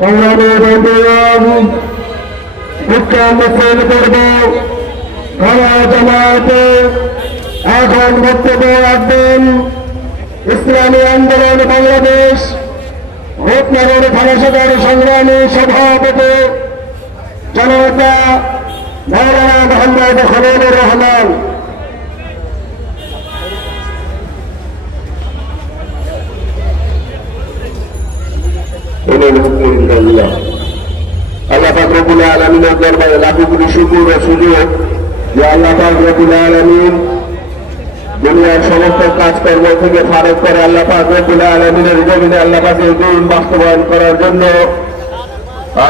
সংগ্রামী বন্ধুগণ, বিক্ষোভ মিছিল করব ঘন জামায়াতে এখন বক্তব্য রাখবেন ইসলামী আন্দোলন বাংলাদেশ রূপনগর থানা সদর সংগ্রামী সভাপতি জনতা মৌলানা মোহাম্মদ খলিলুর রহমান। আল্লাহ পাক রব্বুল আলামিনের দরবারে লাখো কোটি শুকর ও সুযোগ যে আল্লাহ পাক রব্বুল আলামিন দুনিয়ার সমস্ত কাজকর্ম থেকে ফারক করে আল্লাহ পাক রব্বুল আলামিনের জমিনে আল্লাহ পাকের দিন বাস্তবায়ন করার জন্য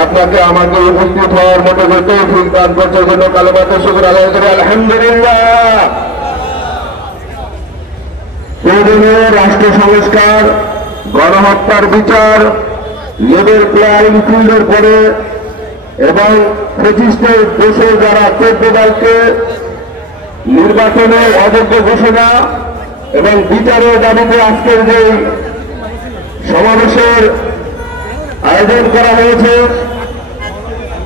আপনাকে আমাকে উপস্থিত হওয়ার মতো তৌফিক দান করতে জন্য কালেমাতে শুকর আদায় করে আলহামদুলিল্লাহ। প্রয়োজনে রাষ্ট্র সংস্কার, গণহত্যার বিচার, লেভেল প্লেয়িং ফিল্ডের পরে এবং প্রতিষ্ঠার দেশে যারা 14 দলকে নির্বাচনে অযোগ্য ঘোষণা এবং বিচারের দাবিতে আজকের যে সমাবেশের আয়োজন করা হয়েছে।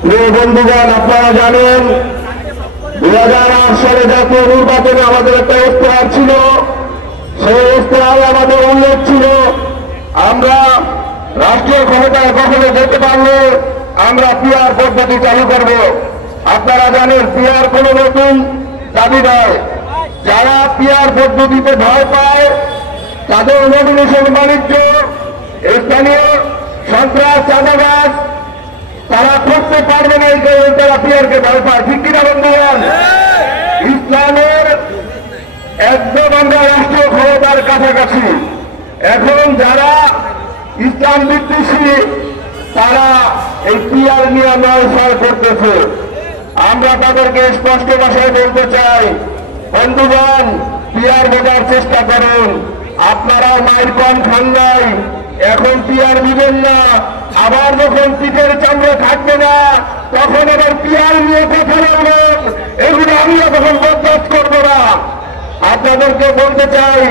প্রিয় বন্ধুগণ, আপনারা জানেন 2008 সালে জাতীয় নির্বাচনে আমাদের একটা ইশতেহার ছিল। সেই ইশতেহারে আমাদের উল্লেখ ছিল আমরা রাষ্ট্রীয় ক্ষমতায় কখনো যেতে পারলে আমরা পিআর পদ্ধতি চালু করব। আপনারা জানেন পিআর কোন নতুন দাবি নয়। যারা পিআর পদ্ধতিতে ভয় পায় তাদের নমিনেশন বাণিজ্য, স্থানীয় সন্ত্রাস, চাঁদাবাজ তারা করতে পারবে না, এই কারণে তারা পিআরকে ভয় পায়। ঠিক কিনা বন্ধুগণ? ইসলামের একদম আমরা রাষ্ট্রীয় ক্ষমতার কাছাকাছি। এখন যারা ইসলাম বিদ্বেষী তারা এই পিআর নিয়ে নড়চড় করতেছে। আমরা তাদেরকে স্পষ্ট ভাষায় বলতে চাই, বন্ধুগণ, পিআর বোঝার চেষ্টা করুন। আপনারাও মায়ের কম খান নাই, এখন পিআর দিবেন না। আবার যখন পিঠের চামড়া থাকবে না তখন আবার পিআর নিয়ে কথা বলবেন, এগুলো আমরা তখন বরদাস্ত করবো না। আপনাদেরকে বলতে চাই,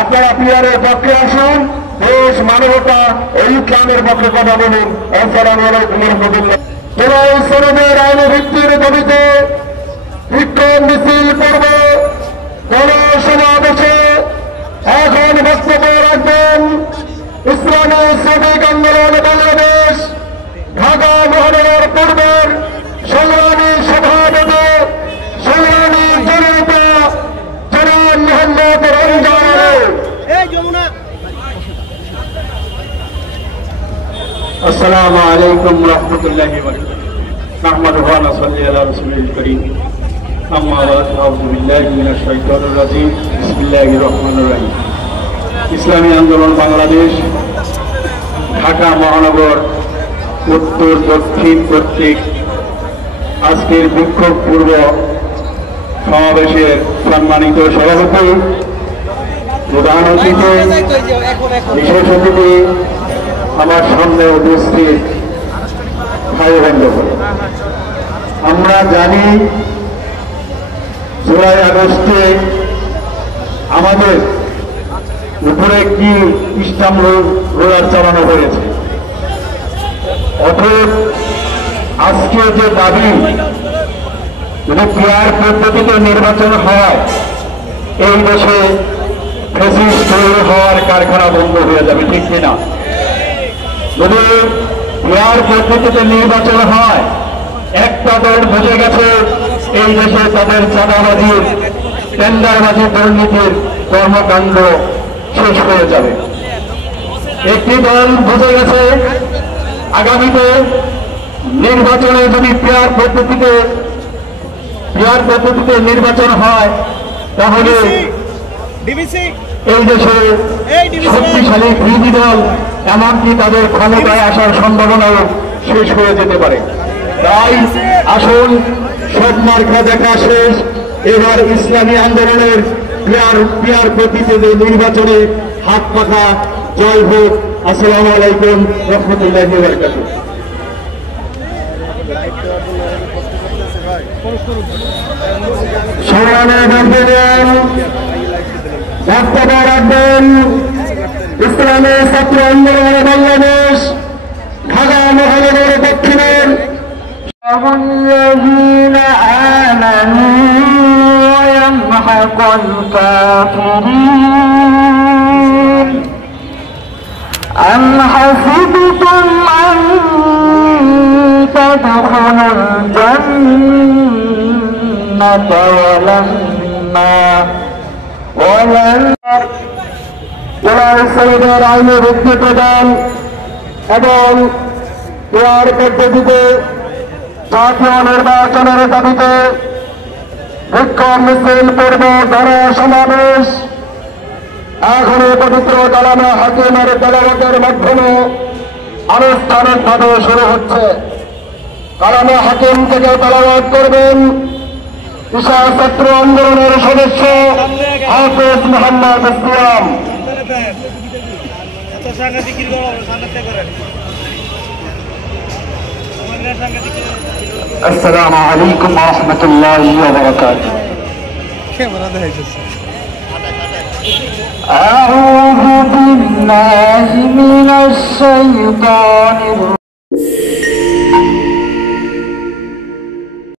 আপনারা পিআরের পক্ষে আসুন, দেশ, মানবতা ও ইসলামের পক্ষে কথা বলুন। আসসালামু আলাইকুম ওয়া রাহমাতুল্লাহ। জুলাই শ্রমিকের আইন ভিত্তির দাবিতে বিক্ষোভ মিছিল করব গণসমাবেশে এখন বক্তব্য রাখবেন ইসলামী শ্রমিক আন্দোলন বাংলাদেশ ঢাকা মহানগর পূর্বের সংগ্রামী সভাপতি, সংগ্রামী জনতা জনাব মোহাম্মদ রমজান। আসসালামু আলাইকুম ওয়া রাহমাতুল্লাহি ওয়া বারাকাতুহু। নাহমাদুহু ওয়া নুসাল্লি আলা রাসূলিল কারীম। আম্মা বা'দ, আউযু বিল্লাহি মিনাশ শাইতানির রাজীম। বিসমিল্লাহির রহমানির রহিম। ইসলামী আন্দোলন বাংলাদেশ ঢাকা মহানগর উত্তর দক্ষিণ কর্তৃক আজকের বিক্ষোভ পূর্ব সমাবেশের সম্মানিত সভাপতি, প্রধান অতিথি, বিশেষ অতিথি, আমার সামনে উপস্থিত ভাই বন্ধুগণ, আমরা জানি জুলাই আগস্টে আমাদের উপরে কি ইসলাম রোলার চালানো হয়েছে। অতএব আজকে যে দাবি যদি পিআর পদ্ধতিতে নির্বাচন হয়, এই দেশে ফ্যাসিস্ট তৈরি হওয়ার কারখানা বন্ধ হয়ে যাবে। ঠিক কিনা? যদি পিআর পদ্ধতিতে নির্বাচন হয়, একটা দল বুঝে গেছে এই দেশে তাদের চাঁদাবাজির, টেন্ডারবাজি, দুর্নীতির কর্মকাণ্ড শেষ হয়ে যাবে। একটি দল বুঝে গেছে আগামীতে নির্বাচনে যদি পিআর পদ্ধতিতে নির্বাচন হয় তাহলে এই দেশে শক্তিশালী বিরোধী দল এমনকি তাদের ক্ষমতায় আসার সম্ভাবনাও শেষ হয়ে যেতে পারে। তাই আসুন, সব মার্কা দেখা শেষ, এবার ইসলামী আন্দোলনের পিআর পদ্ধতিতে নির্বাচনে হাত পাখা জয় হোক। আসসালামু আলাইকুম রহমতুল্লাহি ওয়া বারাকাতুহু। সংগ্রামী বন্ধুগণ, বক্তব্য রাখবেন ইসলামী ছাত্র আন্দোলন বাংলাদেশ ঢাকা الذين آمنوا ويمحق الكافرين أم حسبتم أن تدخلوا الجنة জেলার আইনে বৃদ্ধি প্রদান এবং দেওয়ার পদ্ধতিতে জাতীয় নির্বাচনের দাবিতে বিক্ষোভ মিছিল পূর্ব গণসমাবেশ এখনই পবিত্র কালামে হাকিমের তেলাওয়াতের মাধ্যমে আনুষ্ঠানিকভাবে শুরু হচ্ছে। কালামে হাকিম থেকে তেলাওয়াত করবেন ঈশা ছাত্র আন্দোলনের সদস্য হাফেজ মোহাম্মদ ইসলাম। السلام عليكم ورحمة الله وبركاته. أعوذ بالله من الشيطان الرجيم.